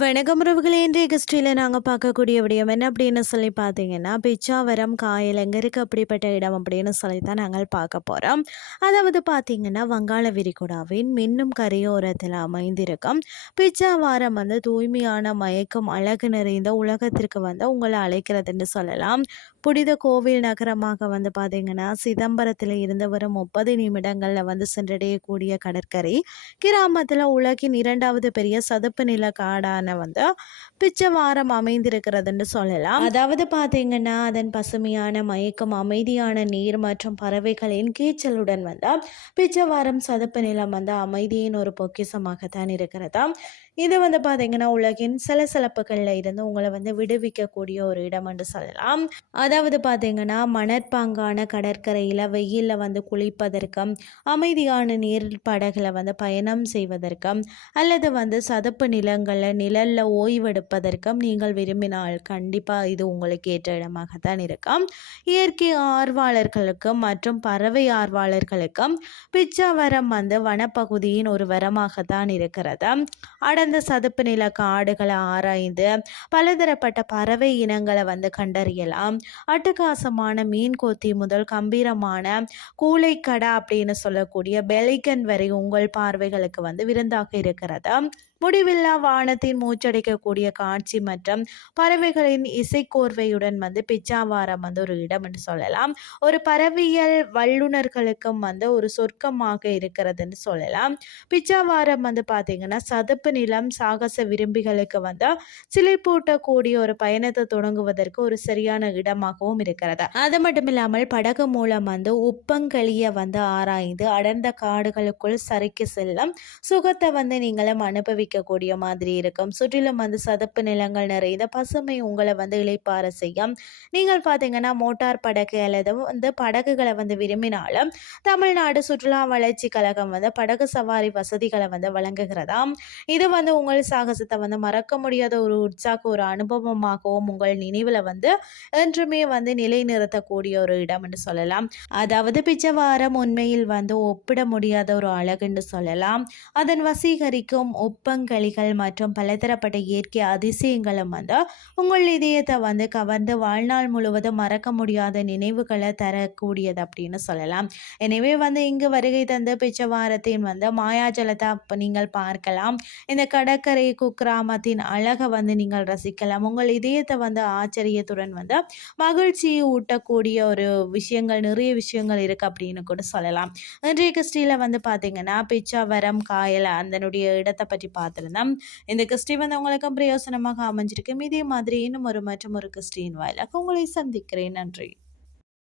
வணக்கம் உறவுகளே இன்றைய கிஸ்டியில் நாங்கள் பார்க்கக்கூடிய விடயம் என்ன அப்படின்னு சொல்லி பார்த்தீங்கன்னா பிச்சாவரம் காயல் எங்கே இருக்குது அப்படிப்பட்ட இடம் அப்படின்னு சொல்லி தான் நாங்கள் பார்க்க போகிறோம் அதாவது பார்த்தீங்கன்னா வங்காள விரிகுடாவின் மின்னும் கரையோரத்தில் அமைந்திருக்கும் பிச்சாவாரம் வந்து தூய்மையான மயக்கம் அழகு நிறைந்த உலகத்திற்கு வந்து உங்களை அழைக்கிறதுன்னு சொல்லலாம். புனித கோவில் நகரமாக வந்து பார்த்தீங்கன்னா சிதம்பரத்தில் இருந்து வரும் முப்பது நிமிடங்களில் வந்து சென்றடையக்கூடிய கடற்கரை கிராமத்தில் உலகின் இரண்டாவது பெரிய சதுப்பு நில காடான வந்து பிச்சவாரம் அமைந்திருக்கிறதுன்னு சொல்லலாம். அதாவது பார்த்தீங்கன்னா அதன் பசுமையான மயக்கம் அமைதியான நீர் மற்றும் பறவைகளின் கீச்சலுடன் வந்து பிச்சவாரம் சதுப்பு நிலம் வந்து அமைதியின் ஒரு பொக்கிசமாகத்தான் இருக்கிறதா இது வந்து பார்த்தீங்கன்னா உலகின் சில சிலப்புகளில் இருந்து உங்களை வந்து விடுவிக்கக்கூடிய ஒரு இடம் என்று சொல்லலாம். அதாவது பார்த்தீங்கன்னா மணற்பாங்கான கடற்கரையில் வெயிலில் வந்து குளிப்பதற்கும் அமைதியான நீர் படகுல வந்து பயணம் செய்வதற்கும் அல்லது வந்து சதுப்பு நிலங்களில் நிழலில் ஓய்வெடுப்பதற்கும் நீங்கள் விரும்பினால் கண்டிப்பாக இது உங்களுக்கு ஏற்ற இடமாகத்தான் இருக்கும். இயற்கை ஆர்வலர்களுக்கும் மற்றும் பறவை ஆர்வலர்களுக்கும் பிச்சாவரம் வந்து வனப்பகுதியின் ஒரு வரமாகத்தான் இருக்கிறது. அடர்ந்த சதுப்பு நில காடுகளை ஆராய்ந்து பலதரப்பட்ட பறவை இனங்களை வந்து கண்டறியலாம். அட்டுகாசமான மீன் கொத்தி முதல் கம்பீரமான கூலைக்கடை அப்படின்னு சொல்லக்கூடிய பெலிகன் வரை உங்கள் பார்வைகளுக்கு வந்து விருந்தாக இருக்கிறது. முடிவில்லா வானத்தின் மூச்சடைக்கக்கூடிய காட்சி மற்றும் பறவைகளின் இசைக்கோர்வையுடன் வந்து பிச்சாவாரம் வந்து ஒரு இடம் என்று சொல்லலாம். ஒரு பறவையல் வல்லுநர்களுக்கும் வந்து ஒரு சொர்க்கமாக இருக்கிறதுன்னு சொல்லலாம். பிச்சாவாரம் வந்து பார்த்தீங்கன்னா சதுப்பு நிலம் சாகச விரும்பிகளுக்கு வந்து சிலை பூட்டக்கூடிய ஒரு பயணத்தை தொடங்குவதற்கு ஒரு சரியான இடமாகவும் இருக்கிறது? அது மட்டும் இல்லாமல் படகு மூலம் வந்து உப்பங்களிய வந்து ஆராய்ந்து அடர்ந்த காடுகளுக்குள் சரிக்கு செல்லும் சுகத்தை வந்து நீங்களும் அனுபவிக்கக்கூடிய மாதிரி இருக்கும். சுற்றிலும் வந்து சதுப்பு நிலங்கள் நிறைந்த பசுமை உங்களை வந்து இழைப்பார செய்யும். நீங்கள் பார்த்தீங்கன்னா மோட்டார் படகு அல்லது வந்து படகுகளை வந்து விரும்பினாலும் தமிழ்நாடு சுற்றுலா வளர்ச்சி கழகம் வந்து படகு சவாரி வசதிகளை வந்து வழங்குகிறதாம் இது வந்து உங்கள் சாகசத்தை வந்து மறக்க முடியாத ஒரு உற்சாக ஒரு அனுபவமாகவும் உங்கள் நினைவில் வந்து என்றுமே வந்து நிலைநிறுத்தக்கூடிய ஒரு இடம் என்று சொல்லலாம். அதாவது பிச்சவாரம் உண்மையில் வந்து ஒப்பிட முடியாத ஒரு அழகுன்னு சொல்லலாம். அதன் வசீகரிக்கும் ஒப்பங்க ஒப்பங்களிகள் மற்றும் பலதரப்பட்ட இயற்கை அதிசயங்களும் வந்து உங்கள் இதயத்தை வந்து கவர்ந்து வாழ்நாள் முழுவதும் மறக்க முடியாத நினைவுகளை தரக்கூடியது அப்படின்னு சொல்லலாம். எனவே வந்து இங்கு வருகை தந்த பிச்சவாரத்தின் வந்து மாயாஜலத்தை அப்போ நீங்கள் பார்க்கலாம். இந்த கடற்கரை குக்கிராமத்தின் அழகை வந்து நீங்கள் ரசிக்கலாம். உங்கள் இதயத்தை வந்து ஆச்சரியத்துடன் வந்து மகிழ்ச்சியை ஊட்டக்கூடிய ஒரு விஷயங்கள் நிறைய விஷயங்கள் இருக்குது அப்படின்னு கூட சொல்லலாம். இன்றைய கிறிஸ்டியில் வந்து பார்த்தீங்கன்னா பிச்சாவரம் காயல் அதனுடைய இடத்தை பற்றி பார்த்துருந்தோம் இந்த கிறிஸ்டி வந்து உங்களுக்கு பிரயோசனமாக அமைஞ்சிருக்கு இதே மாதிரி இன்னும் ஒரு மற்றும் ஒரு கிறிஸ்டின் வாயிலாக உங்களை சந்திக்கிறேன். நன்றி.